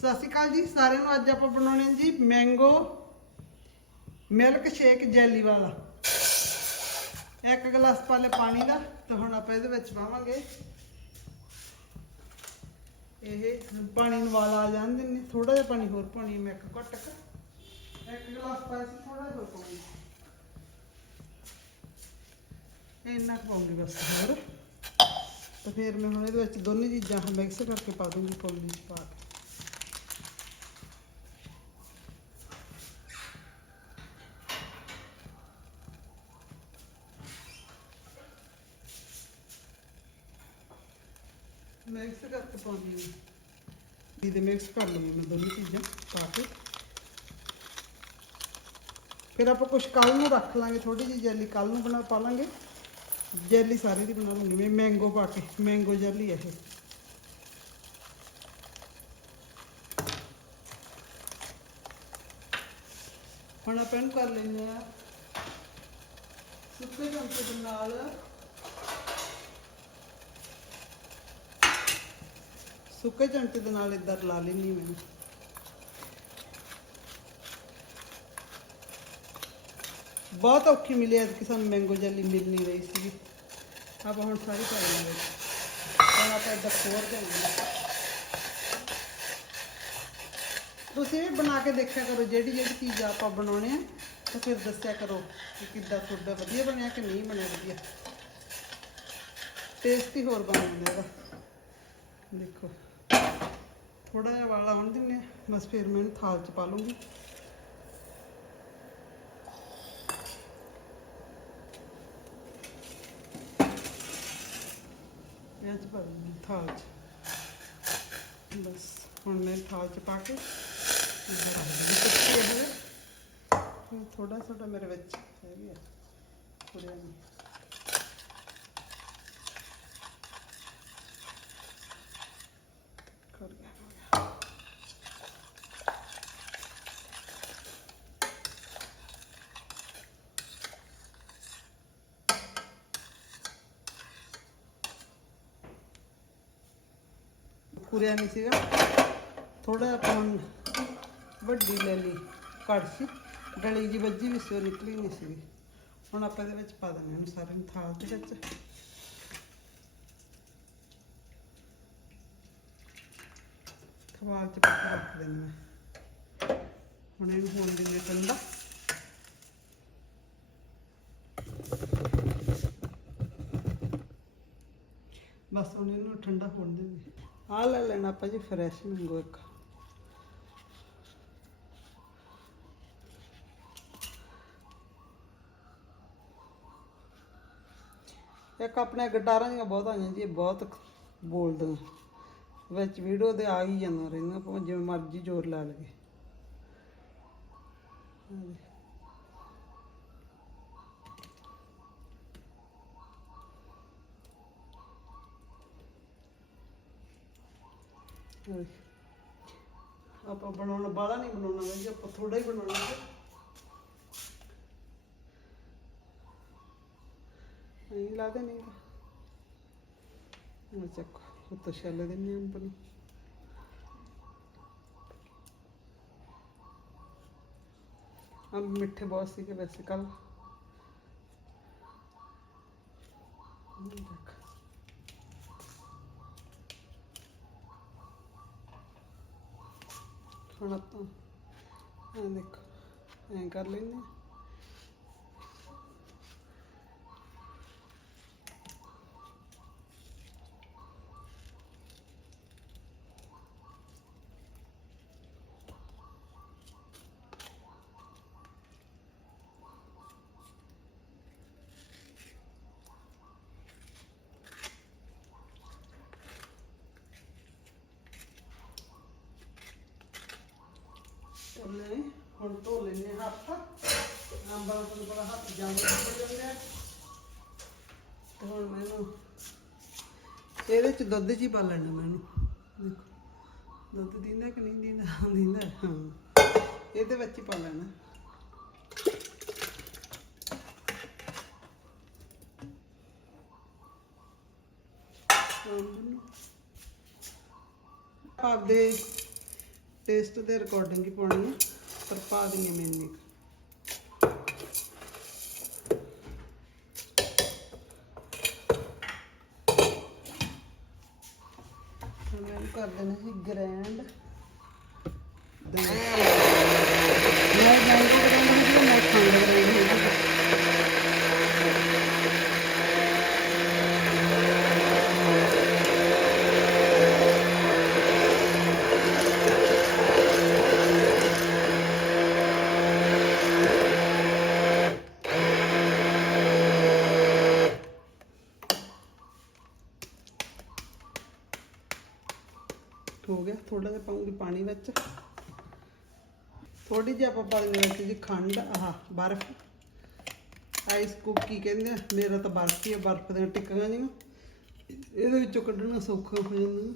ਸਤਿ ਸ਼੍ਰੀ ਅਕਾਲ ਜੀ, ਸਾਰਿਆਂ ਨੂੰ ਅੱਜ ਆਪਾਂ ਬਣਾਉਣੇ ਜੀ ਮੈਂਗੋ ਮਿਲਕ ਸ਼ੇਕ ਜੈਲੀ ਵਾਲਾ। ਇੱਕ ਗਲਾਸ ਪਾ ਲਿਆ ਪਾਣੀ ਦਾ ਤੇ ਹੁਣ ਆਪਾਂ ਇਹਦੇ ਵਿੱਚ ਪਾਵਾਂਗੇ। ਇਹ ਪਾਣੀ ਨੂੰ ਵਾਲਾ ਆ ਜਾਣ ਦਿੰਨੇ ਥੋੜਾ ਜਿਹਾ ਪਾਣੀ ਹੋਰ ਪਾਣੀ ਮੈਂ ਇੱਕ ਘੱਟ ਕ। ਇੱਕ ਗਲਾਸ ਪਾਇਆ ਸੀ ਥੋੜਾ ਜਿਹਾ ਪਾਉਂਗੀ ਇੰਨਾ ਕੁ ਪਾਉਂਗੀ ਬਸ ਹੋਰ। ਤਾਂ ਫਿਰ ਮੈਂ ਹੁਣ ਇਹਦੇ ਵਿੱਚ ਦੋਨੇ ਚੀਜ਼ਾਂ ਮਿਕਸ ਕਰਕੇ ਪਾ ਦੂੰਗੀ, ਕੌਲੀ 'ਚ ਪਾ ਕੇ। ਮਿਕਸ ਕਰਕੇ ਪਾਉਂਦੀ ਹਾਂ। ਇਹਦੇ ਮਿਕਸ ਕਰ ਲਵਾਂਗੀ ਮੈਂ ਦੋਨੇ ਚੀਜ਼ਾਂ ਪਾ ਕੇ। ਫਿਰ ਆਪਾਂ ਕੁਝ ਕੱਲ ਨੂੰ ਰੱਖ ਲਾਂਗੇ ਥੋੜੀ ਜਿਹੀ ਜੈਲੀ ਕੱਲ ਨੂੰ ਬਣਾ, ਪਾ ਲਾਂਗੇ। ਜੈਲੀ ਸਾਰੀ ਦੀ ਬਣਾ ਲਵਾਂਗੀ ਮੈਂ, ਮੈਂਗੋ ਪਾ ਕੇ, ਮੈਂਗੋ ਜੈਲੀ ਹੈ ਇਹ। ਹੁਣ ਆਪਾਂ ਇਹਨੂੰ ਕਰ ਲੈਂਦੇ ਆ ਸੁੱਕੇ ਚਮਚੇ ਦੇ ਨਾਲ ਸੁੱਕੇ ਚਮਚੇ ਦੇ ਨਾਲ ਇਦਾਂ ਲਾ ਲੈਣੀ ਮੈਂ। ਬਹੁਤ ਔਖੀ ਮਿਲੀ ਅੱਜ ਕਿ ਸਾਨੂੰ ਮੈਂਗੋ ਜੈਲੀ ਮਿਲ ਨਹੀਂ ਰਹੀ ਸੀ ਆਪਾਂ ਹੁਣ ਸਾਰੀ ਪਾ ਲਾਂਗੇ। ਹੁਣ ਆਪਾਂ ਇਦਾਂ ਖੋਰ ਦੇਵਾਂਗੇ ਤੁਸੀਂ ਵੀ ਬਣਾ ਕੇ ਦੇਖਿਆ ਕਰੋ, ਜਿਹੜੀ ਜਿਹੜੀ ਚੀਜ਼ ਆਪਾਂ ਬਣਾਉਣੇ ਆ, ਤਾਂ ਫਿਰ ਦੱਸਿਆ ਕਰੋ ਕਿ ਕਿੱਦਾਂ ਤੁਹਾਡਾ ਵਧੀਆ ਬਣਿਆ ਕਿ ਨਹੀਂ ਬਣਿਆ ਵਧੀਆ। ਟੇਸਟੀ ਹੋਰ ਬਣ ਜਾਂਦਾ ਦੇਖੋ। ਥੋੜਾ ਜਿਹਾ ਵਾਲਾ ਆਉਣ ਦਿੰਨੇ ਆ ਬਸ ਫਿਰ ਮੈਂ ਇਹਨੂੰ ਥਾਲ 'ਚ ਪਾ ਲੂੰਗੀ ਇਹ 'ਚ ਪਾ ਦੂੰਗੀ ਥਾਲ 'ਚ। ਬਸ, ਹੁਣ ਮੈਂ ਥਾਲ 'ਚ ਪਾ ਕੇ ਥੋੜਾ ਥੋੜਾ ਮੇਰੇ ਵਿੱਚ ਹੈਗੀ ਆ ਥੋੜਾ ਨਹੀਂ ਕਰ ਗਿਆ ਪੂਰਿਆ ਨਹੀਂ ਸੀਗਾ। ਥੋੜਾ ਆਪਾਂ ਹੁਣ ਵੱਡੀ ਲੈ ਲਈ ਕੜਛੀ। ਡਲੀ ਜੀ ਵੱਜੀ ਵੀ ਸੀ, ਉਹ ਨਿਕਲੀ ਨਹੀਂ ਸੀ ਹੁਣ ਆਪਾਂ ਇਹਦੇ ਵਿੱਚ ਪਾ ਦਿੰਦੇ ਹਾਂ ਇਹਨੂੰ ਸਾਰੇ ਨੂੰ ਥਾਲ ਦੇ ਵਿੱਚ। ਖਵਾਲ ਚ ਰੱਖ ਦਿੰਦੇ ਹਾਂ। ਹੁਣ ਇਹਨੂੰ ਹੋਣ ਦਿੰਦੇ ਠੰਡਾ ਬਸ ਹੁਣ ਇਹਨੂੰ ਠੰਡਾ ਹੋਣ ਦਿੰਦੇ ਆਹ ਲੈ ਲੈਣਾ ਆਪਾਂ ਜੀ ਫਰੈਸ਼ ਮੰਗੋ ਇੱਕ ਇੱਕ ਆਪਣੇ ਗਟਾਰਾਂ ਦੀਆਂ ਬਹੁਤ ਆਈਆਂ ਜੀ ਬਹੁਤ ਬੋਲਦੀਆਂ ਵਿੱਚ ਵੀਡੀਓ ਦੇ ਆ ਹੀ ਜਾਂਦਾ ਰਹਿੰਦਾ, ਭਾਵੇਂ ਜਿਵੇਂ ਮਰਜ਼ੀ ਜ਼ੋਰ ਲਾ ਲਗੇ ਆਪਾਂ ਬਣਾਉਣਾ ਬਾਲਾ ਨਹੀਂ ਬਣਾਉਣਾ ਜੀ, ਆਪਾਂ ਥੋੜਾ ਹੀ ਬਣਾਉਣਾ ਹੈ ਨਹੀਂ ਲਾ ਦੇ ਨਹੀਂ ਉਹ ਚੱਕ ਉੱਤੋਂ ਛੱਲ ਦਿੰਨੇ ਆਂ ਆਪਾਂ ਨੂੰ। ਅੰਬ ਮਿੱਠੇ ਬਹੁਤ ਸੀਗੇ ਵੈਸੇ ਕੱਲ ਦੇਖ ਹੁਣ ਆਪਾਂ ਐਂ ਦੇਖੋ ਐਂ ਕਰ ਲੈਂਦੇ ਹਾਂ ਉਹਨੇ ਹੁਣ ਧੋ ਲੈਨੇ ਹੱਥ। ਅੰਬਾਂ ਤੋਂ ਬੜਾ ਹੱਥ ਜਾਂਦੇ ਹੋ ਜਾਂਦੇ ਆ। ਤੇ ਹੁਣ ਮੈਨੂੰ ਇਹਦੇ ਚ ਦੁੱਧ ਜੀ ਪਾ ਲੈਣਾ ਮੈਨੂੰ। ਦੇਖੋ, ਦੁੱਧ ਦਿੰਦਾ ਕਿ ਨਹੀਂ ਦਿੰਦਾ? ਦਿੰਦਾ। ਹਾਂ। ਇਹਦੇ ਵਿੱਚ ਹੀ ਪਾ ਲੈਣਾ। ਆਪਦੇ ਟੇਸਟ ਦੇ ਅਕੋਰਡਿੰਗ ਹੀ ਪਾਉਣੀ ਹੈ ਪਰ ਪਾ ਹੁਣ ਮੈਂ ਇਹਨੂੰ ਕਰ ਦੇਣਾ ਸੀ ਗ੍ਰੈਂਡ ਮੈਂ ਮੈਂਗੋ ਗ੍ਰੈਂਡ ਨਹੀਂ ਕੀਤਾ ਮੈਂ ਖੰਡ ਗ੍ਰੈਂਡ ਨਹੀਂ ਕੀਤਾ ਹੋ ਗਿਆ ਥੋੜਾ ਜਿਹਾ ਪਾਉਂਗੀ ਪਾਣੀ ਵਿੱਚ। ਥੋੜੀ ਜਿਹੀ ਆਪਾਂ ਪਾ ਦਿੰਦੇ ਵਿੱਚ ਜੀ ਖੰਡ, ਆਹ ਬਰਫ਼ ਆਈਸ ਕੁੱਕੀ ਕਹਿੰਦੇ ਆ, ਮੇਰਾ ਤਾਂ ਬਰਫ਼ ਹੀ ਆ, ਬਰਫ਼ ਦੀਆਂ ਟਿੱਕੀਆਂ ਜਿਹੀਆਂ ਇਹਦੇ ਵਿੱਚੋਂ ਕੱਢਣਾ ਸੌਖਾ ਹੋ ਜਾਂਦਾ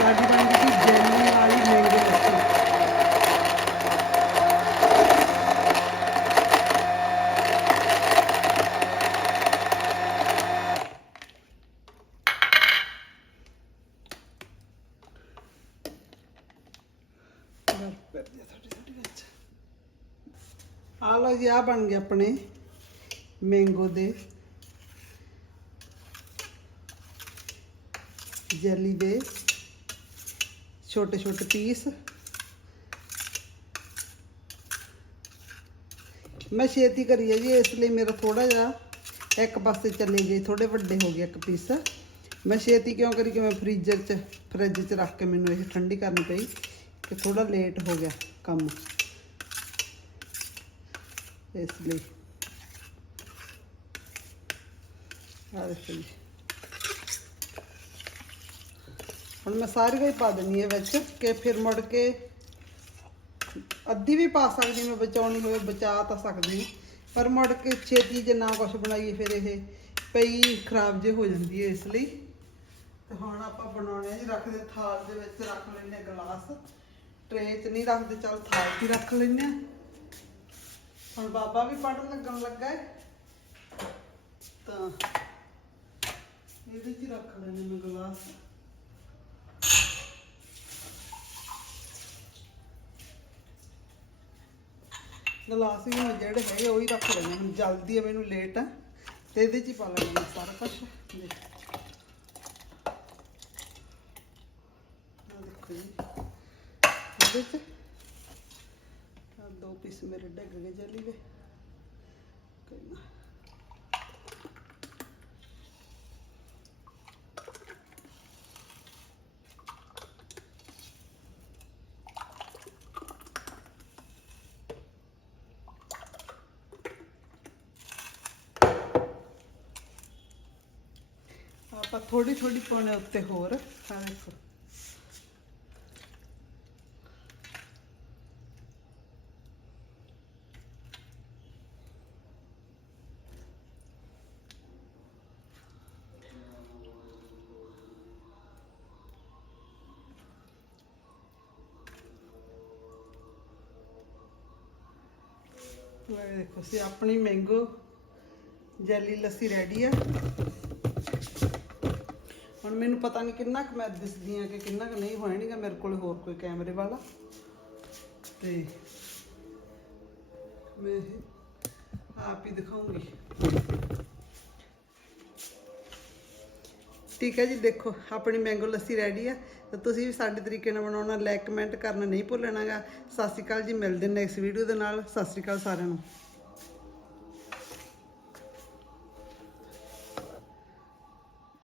ਸਾਡੀ ਬਣ ਗਈ ਸੀ ਜੈਲੀ ਵਾਲੀ ਮੈਂਗੋ ਲੱਸੀ ਬਰਫ਼ ਪੈ ਥੋੜੀ ਥੋੜੀ ਵਿੱਚ। ਆ ਲਓ ਜੀ ਆ ਬਣ ਗਏ ਆਪਣੇ ਮੈਂਗੋ ਦੇ ਜੈਲੀ ਦੇ ਛੋਟੇ ਛੋਟੇ ਪੀਸ ਮੈਂ ਛੇਤੀ ਕਰੀ ਹੈ ਜੀ, ਇਸ ਲਈ ਮੇਰਾ ਥੋੜਾ ਜਿਹਾ ਇੱਕ ਪਾਸੇ ਚੱਲੇ ਗਏ ਥੋੜੇ ਵੱਡੇ ਹੋ ਗਏ ਇੱਕ ਪੀਸ ਮੈਂ ਛੇਤੀ ਕਿਉਂ ਕਰੀ ਕਿ ਮੈਂ ਫ੍ਰੀਜ਼ਰ 'ਚ ਫ੍ਰਿਜ 'ਚ ਰੱਖ ਕੇ ਮੈਨੂੰ ਇਹ ਠੰਡੀ ਕਰਨੀ ਪਈ। ਕਿ ਥੋੜਾ ਲੇਟ ਹੋ ਗਿਆ ਕੰਮ। ਇਸ ਲਈ। ਆ ਦੇਖੋ ਜੀ। ਹੁਣ ਮੈਂ ਸਾਰੀ ਹੀ ਪਾ ਦਿੰਨੀ ਹੈ ਵਿੱਚ ਕਿ ਫਿਰ ਮੁੜ ਕੇ ਅੱਧੀ ਵੀ ਪਾ ਸਕਦੀ ਮੈਂ, ਬਚਾਉਣੀ ਹੋਵੇ ਬਚਾ ਤਾਂ ਸਕਦੀ ਪਰ ਮੁੜ ਕੇ ਛੇਤੀ ਜੇ ਨਾ ਕੁਝ ਬਣਾਈਏ ਫਿਰ ਇਹ ਪਈ ਖਰਾਬ ਜੇ ਹੋ ਜਾਂਦੀ ਹੈ ਇਸ ਲਈ। ਤੇ ਹੁਣ ਆਪਾਂ ਬਣਾਉਣੇ ਆ ਜੀ ਰੱਖਦੇ ਥਾਲ ਦੇ ਵਿੱਚ ਰੱਖ ਲੈਂਦੇ ਹਾਂ ਗਲਾਸ। ਟਰੇ 'ਚ ਨਹੀਂ ਰੱਖਦੇ, ਚੱਲ ਥਾਲ 'ਚ ਹੀ ਰੱਖ ਲੈਂਦੇ ਆ। ਹੁਣ ਬਾਬਾ ਵੀ ਪੜਨ ਲੱਗਣ ਲੱਗਾ ਹੈ। ਤਾਂ ਇਹਦੇ 'ਚ ਰੱਖ ਲੈਂਦੇ ਮੈਂ ਗਲਾਸ। ਗਲਾਸ ਹੀ ਹੁਣ ਜਿਹੜੇ ਹੈਗੇ ਉਹ ਹੀ ਰੱਖ ਲੈਣੇ ਹੁਣ ਜਲਦੀ ਹੈ ਮੈਨੂੰ ਲੇਟ ਹੈ ਤੇ ਇਹਦੇ 'ਚ ਹੀ ਪਾ ਲੈਣਾ ਸਾਰਾ ਕੁਝ ਦੇਖੋ ਜੀ। ਇਹਦੇ 'ਚ ਆਹ ਦੋ ਪੀਸ ਮੇਰੇ ਡਿੱਗ ਗਏ ਜਲੀ ਦੇ। ਕੋਈ ਨਾ ਆਪਾਂ ਥੋੜੀ ਥੋੜੀ ਪਾਉਣੇ ਉੱਤੇ ਹੋਰ। ਆ ਦੇਖੋ। ਇਹ ਦੇਖੋ ਸੀ ਆਪਣੀ ਮੈਂਗੋ ਜੈਲੀ ਲੱਸੀ ਰੈਡੀ ਆ। ਹੁਣ ਮੈਨੂੰ ਪਤਾ ਨਹੀਂ ਕਿੰਨਾ ਕੁ ਮੈਂ ਦਿਸਦੀ ਆ ਕਿ ਕਿੰਨਾ ਕੁ ਨਹੀਂ ਹੋਇਆ ਨਹੀਂਗਾ ਮੇਰੇ ਕੋਲ ਹੋਰ ਕੋਈ ਕੈਮਰੇ ਵਾਲਾ। ਤੇ ਮੈਂ ਆਪ ਹੀ ਦਿਖਾਉਂਗੀ। ਠੀਕ ਹੈ ਜੀ, ਦੇਖੋ, ਆਪਣੀ ਮੈਂਗੋ ਲੱਸੀ ਰੈਡੀ ਆ। ਤਾਂ ਤੁਸੀਂ ਵੀ ਸਾਡੇ ਤਰੀਕੇ ਨਾਲ ਬਣਾਉਣਾ ਲਾਈਕ ਕਮੈਂਟ ਕਰਨਾ, ਨਹੀਂ ਭੁੱਲਣਾਗਾ। ਸਤਿ ਸ਼੍ਰੀ ਅਕਾਲ ਜੀ, ਮਿਲਦੇ ਨੈਕਸਟ ਵੀਡੀਓ ਦੇ ਨਾਲ। ਸਤਿ ਸ਼੍ਰੀ ਅਕਾਲ ਸਾਰਿਆਂ ਨੂੰ।